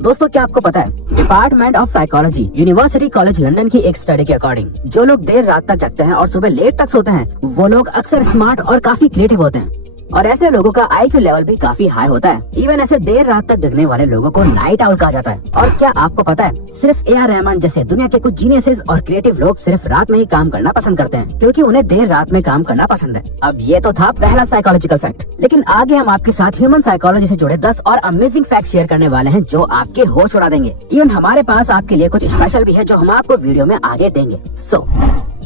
दोस्तों क्या आपको पता है, department of psychology university college London की एक स्टडी के अकॉर्डिंग जो लोग देर रात तक जगते हैं और सुबह लेट तक सोते हैं वो लोग अक्सर स्मार्ट और काफी क्रिएटिव होते हैं और ऐसे लोगों का IQ लेवल भी काफी हाई होता है। इवन ऐसे देर रात तक जगने वाले लोगों को नाइट आउल कहा जाता है। और क्या आपको पता है, सिर्फ AR रहमान जैसे दुनिया के कुछ जीनियसेस और क्रिएटिव लोग सिर्फ रात में ही काम करना पसंद करते हैं क्योंकि उन्हें देर रात में काम करना पसंद है। अब ये तो था पहला साइकोलॉजिकल फैक्ट, लेकिन आगे हम आपके साथ ह्यूमन साइकोलॉजी से जुड़े 10 और अमेजिंग फैक्ट शेयर करने वाले हैं जो आपके होश उड़ा देंगे। इवन हमारे पास आपके लिए कुछ स्पेशल भी है जो हम आपको वीडियो में आगे देंगे। So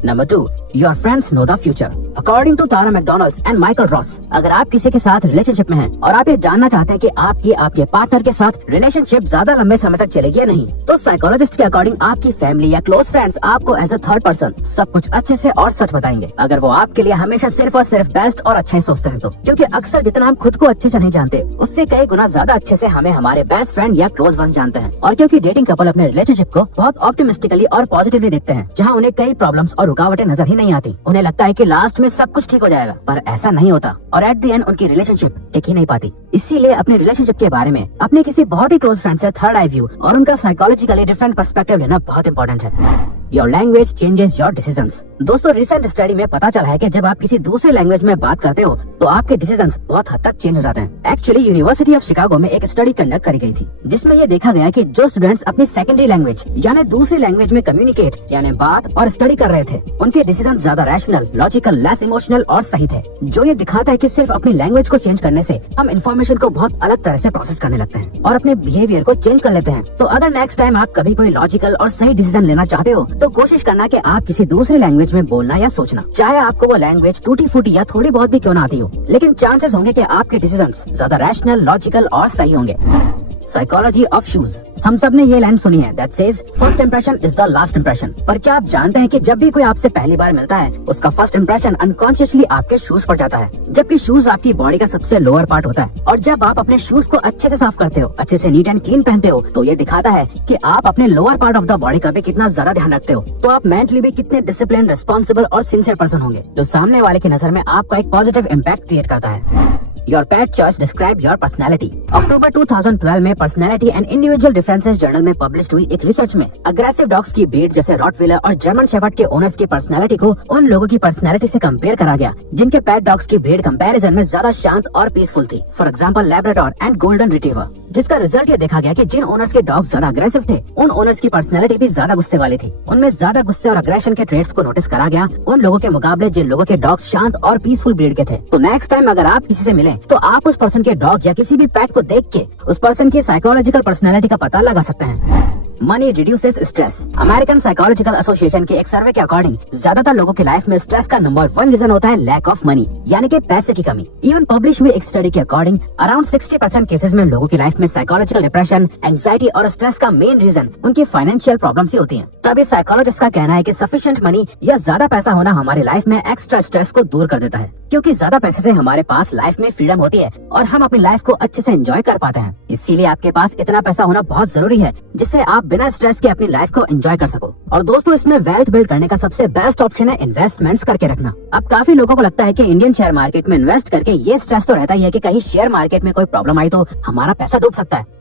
number 2, your friends know the future. According to Tara McDonalds and Michael Ross, अगर आप किसी के साथ रिलेशनशिप में हैं और आप ये जानना चाहते हैं कि आपके पार्टनर के साथ रिलेशनशिप ज्यादा लंबे समय तक चलेगी या नहीं, तो साइकोलॉजिस्ट के अकॉर्डिंग आपकी फैमिली या क्लोज फ्रेंड्स आपको एज अ थर्ड पर्सन सब कुछ अच्छे से और सच बताएंगे, अगर वो आपके लिए हमेशा सिर्फ और सिर्फ बेस्ट और अच्छा ही सोचते हैं तो। क्योंकि अक्सर जितना हम खुद को अच्छे से नहीं जानते उससे कई गुना ज्यादा अच्छे से हमें हमारे बेस्ट फ्रेंड या क्लोज वंस जानते हैं। और क्योंकि डेटिंग कपल अपने रिलेशनशिप को बहुत ऑप्टिमिस्टिकली और पॉजिटिवली देखते हैं, जहाँ उन्हें कई प्रॉब्लम्स और रुकावटें नजर ही नहीं आती, उन्हें लगता है कि लास्ट में सब कुछ ठीक हो जाएगा, पर ऐसा नहीं होता और एट द एंड उनकी रिलेशनशिप टिक ही नहीं पाती। इसीलिए अपने रिलेशनशिप के बारे में अपने किसी बहुत ही क्लोज फ्रेंड से थर्ड आई व्यू और उनका साइकोलॉजिकली डिफरेंट पर्सपेक्टिव लेना बहुत इंपॉर्टेंट है। Your language changes your decisions. दोस्तों रिसेंट स्टडी में पता चला है कि जब आप किसी दूसरे लैंग्वेज में बात करते हो तो आपके डिसीजंस बहुत हद तक चेंज हो जाते हैं। एक्चुअली यूनिवर्सिटी ऑफ शिकागो में एक स्टडी कंडक्ट करी गई थी जिसमें ये देखा गया कि जो स्टूडेंट्स अपनी सेकेंडरी लैंग्वेज यानी दूसरी लैंग्वेज में कम्युनिकेट यानी बात और स्टडी कर रहे थे, उनके डिसीजन ज्यादा रैशनल, लॉजिकल, लेस इमोशनल और सही थे। जो ये दिखाता है कि सिर्फ अपनी लैंग्वेज को चेंज करने से हम इन्फॉर्मेशन को बहुत अलग तरह से प्रोसेस करने लगते हैं और अपने बिहेवियर को चेंज कर लेते हैं। तो अगर नेक्स्ट टाइम आप कभी कोई लॉजिकल और सही डिसीजन लेना चाहते हो तो कोशिश करना कि आप किसी दूसरी लैंग्वेज में बोलना या सोचना, चाहे आपको वो लैंग्वेज टूटी फूटी या थोड़ी बहुत भी क्यों ना आती हो, लेकिन चांसेस होंगे कि आपके डिसीजंस ज्यादा रैशनल, लॉजिकल और सही होंगे। Psychology of shoes. हम सब ने ये लाइन सुनी है that says first impression is the last impression. पर क्या आप जानते हैं कि जब भी कोई आपसे पहली बार मिलता है उसका फर्स्ट इंप्रेशन अनकॉन्शियसली आपके शूज पर जाता है, जबकि शूज आपकी बॉडी का सबसे लोअर पार्ट होता है। और जब आप अपने शूज को अच्छे से साफ करते हो, अच्छे से नीट एंड क्लीन पहनते हो, तो ये दिखाता है कि आप अपने lower part of the body का भी कितना ज्यादा ध्यान रखते हो। तो आप मेंटली भी कितने डिसिप्लिन, रिस्पॉन्सिबल और सिंसियर पर्सन होंगे, जो सामने वाले की नजर में आपका एक पॉजिटिव इम्पैक्ट क्रिएट करता है। Your pet choice describe your personality। अक्टूबर 2012 में personality and individual differences journal में पब्लिश हुई एक रिसर्च में अग्रेसिव डॉग्स की ब्रीड जैसे रॉटविलर और जर्मन शेफर्ड के ओनर्स की पर्सनैलिटी को उन लोगों की पर्सनैलिटी से कंपेयर करा गया जिनके पेट डॉग्स की ब्रीड कंपैरिजन में ज्यादा शांत और पीसफुल थी। For example Labrador and golden retriever, जिसका रिजल्ट ये देखा गया कि जिन ओनर्स के डॉग्स ज्यादा अग्रेसिव थे उन ओनर्स की पर्सनैलिटी भी ज्यादा गुस्से वाली थी। उनमें ज्यादा गुस्से और अग्रेशन के ट्रेट्स को नोटिस करा गया उन लोगों के मुकाबले जिन लोगों के डॉग्स शांत और पीसफुल ब्रीड के थे। तो नेक्स्ट टाइम अगर आप किसी से मिले तो आप उस पर्सन के डॉग या किसी भी पेट को देख के उस पर्सन की साइकोलॉजिकल पर्सनैलिटी का पता लगा सकते हैं। Money reduces stress. American psychological association के एक सर्वे के अकॉर्डिंग ज्यादातर लोगों की लाइफ में स्ट्रेस का नंबर 1 रीजन होता है लैक ऑफ मनी, यानी कि पैसे की कमी। इवन पब्लिश हुई एक स्टडी के अकॉर्डिंग अराउंड 60% केसेस में लोगों की लाइफ में साइकोलॉजिकल डिप्रेशन, एंजाइटी और स्ट्रेस का मेन रीजन उनकी फाइनेंशियल प्रॉब्लम्स ही होती हैं। तभी साइकोलॉजिस्ट का कहना है कि सफिशिएंट मनी या ज्यादा पैसा होना हमारी लाइफ में एक्स्ट्रा स्ट्रेस को दूर कर देता है, क्योंकि ज्यादा पैसे से हमारे पास लाइफ में फ्रीडम होती है और हम अपनी लाइफ को अच्छे से एंजॉय कर पाते हैं। इसीलिए आपके पास इतना पैसा होना बहुत जरूरी है जिससे आप बिना स्ट्रेस के अपनी लाइफ को एंजॉय कर सको। और दोस्तों इसमें वेल्थ बिल्ड करने का सबसे बेस्ट ऑप्शन है इन्वेस्टमेंट्स करके रखना। अब काफी लोगों को लगता है कि इंडियन शेयर मार्केट में इन्वेस्ट करके ये स्ट्रेस तो रहता ही है कि कहीं शेयर मार्केट में कोई प्रॉब्लम आई तो हमारा पैसा डूब सकता है।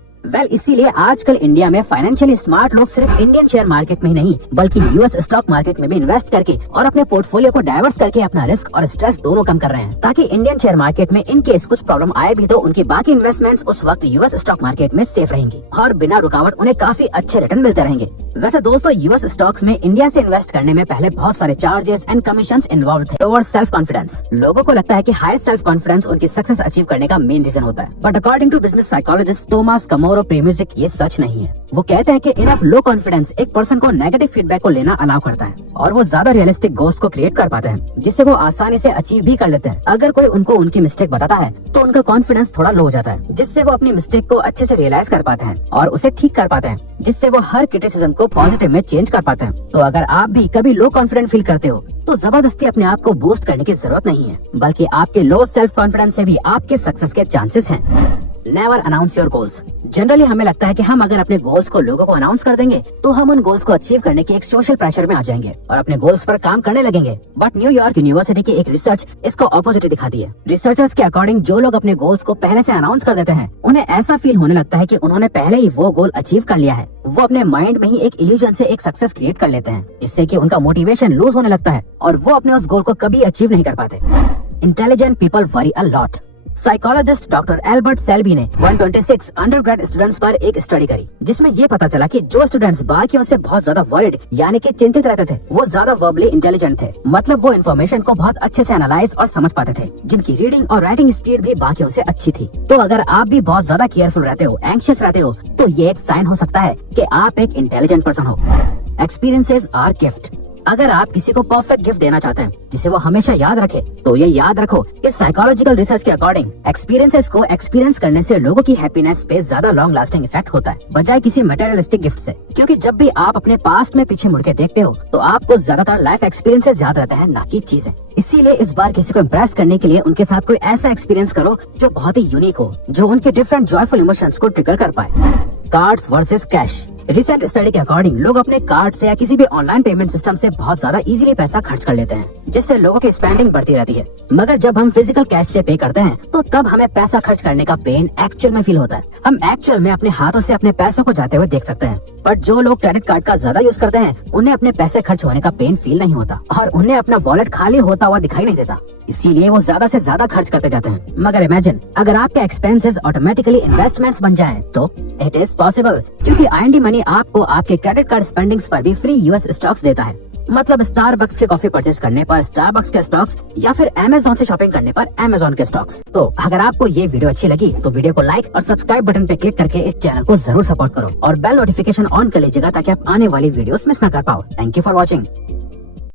इसीलिए आजकल इंडिया में फाइनेंशियली स्मार्ट लोग सिर्फ इंडियन शेयर मार्केट में ही नहीं बल्कि यूएस स्टॉक मार्केट में भी इन्वेस्ट करके और अपने पोर्टफोलियो को डाइवर्स करके अपना रिस्क और स्ट्रेस दोनों कम कर रहे हैं, ताकि इंडियन शेयर मार्केट में इन केस कुछ प्रॉब्लम आए भी तो उनकी बाकी इन्वेस्टमेंट्स उस वक्त यूएस स्टॉक मार्केट में सेफ रहेंगी और बिना रुकावट उन्हें काफी अच्छे रिटर्न मिलते रहेंगे। वैसे दोस्तों यूएस स्टॉक्स में इंडिया से इन्वेस्ट करने में पहले बहुत सारे चार्जेस एंड कमीशंस इन्वॉल्व थे। टुवर्ड्स सेल्फ कॉन्फिडेंस, लोगों को लगता है कि हाई सेल्फ कॉन्फिडेंस उनकी सक्सेस अचीव करने का मेन रीजन होता है, but according to business psychologist Tomas Chamorro Premuzic ये सच नहीं है। वो कहते हैं कि इनफ लो कॉन्फिडेंस एक पर्सन को नेगेटिव फीडबैक को लेना अलाउ करता है और वो ज्यादा रियलिस्टिक गोल्स को क्रिएट कर पाते हैं जिससे वो आसानी से अचीव भी कर लेते हैं। अगर कोई उनको उनकी मिस्टेक बताता है तो उनका कॉन्फिडेंस थोड़ा लो हो जाता है, जिससे वो अपनी मिस्टेक को अच्छे से रियलाइज कर पाते हैं और उसे ठीक कर पाते हैं, जिससे वो हर क्रिटिसिज्म को पॉजिटिव में चेंज कर पाते हैं। तो अगर आप भी कभी लो कॉन्फिडेंट फील करते हो तो जबरदस्ती अपने आप को बूस्ट करने की जरूरत नहीं है, बल्कि आपके लो सेल्फ कॉन्फिडेंस से भी आपके सक्सेस के चांसेस हैं। Never announce your goals. Generally हमें लगता है कि हम अगर अपने गोल्स को लोगों को अनाउंस कर देंगे तो हम उन गोल्स को अचीव करने के एक सोशल प्रेशर में आ जाएंगे और अपने गोल्स पर काम करने लगेंगे। बट न्यूयॉर्क यूनिवर्सिटी की एक रिसर्च इसको ऑपोजिट दिखाती है। रिसर्चर्स के अकॉर्डिंग जो लोग अपने गोल्स को पहले से अनाउंस कर देते हैं उन्हें ऐसा फील होने लगता है कि उन्होंने पहले ही वो गोल अचीव कर लिया है। वो अपने माइंड में ही एक इल्यूजन से एक सक्सेस क्रिएट कर लेते हैं, जिससे कि उनका मोटिवेशन लूज होने लगता है और वो अपने उस गोल को कभी अचीव नहीं कर पाते। Intelligent people worry a lot. Psychologist doctor Albert Selby ने 126 अंडरग्रेड स्टूडेंट्स पर एक स्टडी करी, जिसमें ये पता चला कि जो स्टूडेंट्स बाकियों से बहुत ज्यादा वरीड यानी कि चिंतित रहते थे वो ज्यादा वर्बली इंटेलिजेंट थे। मतलब वो इन्फॉर्मेशन को बहुत अच्छे से एनालाइज और समझ पाते थे, जिनकी रीडिंग और राइटिंग स्पीड भी बाकियों से अच्छी थी। तो अगर आप भी बहुत ज्यादा केयरफुल रहते हो, एंग्शियस रहते हो, तो ये एक साइन हो सकता है कि आप एक इंटेलिजेंट पर्सन हो। Experiences are gift. अगर आप किसी को परफेक्ट गिफ्ट देना चाहते हैं जिसे वो हमेशा याद रखे, तो ये याद रखो कि साइकोलॉजिकल रिसर्च के अकॉर्डिंग एक्सपीरियंसेस को एक्सपीरियंस करने से लोगों की हैप्पीनेस पे ज्यादा लॉन्ग लास्टिंग इफेक्ट होता है बजाय किसी मटेरियलिस्टिक गिफ्ट से। क्योंकि जब भी आप अपने पास्ट में पीछे मुड़ के देखते हो तो आपको ज्यादातर लाइफ एक्सपीरियंसेस याद रहते हैं, ना कि चीजें। इसीलिए इस बार किसी को इम्प्रेस करने के लिए उनके साथ कोई ऐसा एक्सपीरियंस करो जो बहुत ही यूनिक हो, जो उनके डिफरेंट जॉयफुल इमोशंस को ट्रिगर कर पाए। Cards versus cash. Recent study के अकॉर्डिंग लोग अपने कार्ड से या किसी भी ऑनलाइन पेमेंट सिस्टम से बहुत ज्यादा इजीली पैसा खर्च कर लेते हैं, जिससे लोगों की स्पेंडिंग बढ़ती रहती है। मगर जब हम फिजिकल कैश से पे करते हैं तो तब हमें पैसा खर्च करने का पेन एक्चुअल में फील होता है। हम एक्चुअल में अपने हाथों से अपने पैसों को जाते हुए देख सकते हैं। बट जो लोग क्रेडिट कार्ड का ज्यादा यूज करते हैं उन्हें अपने पैसे खर्च होने का पेन फील नहीं होता और उन्हें अपना वॉलेट खाली होता हुआ दिखाई नहीं देता, इसीलिए वो ज्यादा से ज्यादा खर्च करते जाते हैं। मगर इमेजिन अगर आपके एक्सपेंसेस ऑटोमेटिकली इन्वेस्टमेंट्स बन जाएं, तो इट इज पॉसिबल, क्योंकि IND मनी आपको आपके क्रेडिट कार्ड स्पेंडिंग्स पर भी फ्री US स्टॉक्स देता है। मतलब स्टारबक्स के कॉफी परचेस करने पर स्टारबक्स के स्टॉक्स या फिर Amazon से शॉपिंग करने पर Amazon के स्टॉक्स। तो अगर आपको ये वीडियो अच्छी लगी तो वीडियो को लाइक और सब्सक्राइब बटन पे क्लिक करके इस चैनल को जरूर सपोर्ट करो और बेल नोटिफिकेशन ऑन कर लीजिएगा ताकि आप आने वाली वीडियोस मिस ना कर पाओ। Thank you for watching.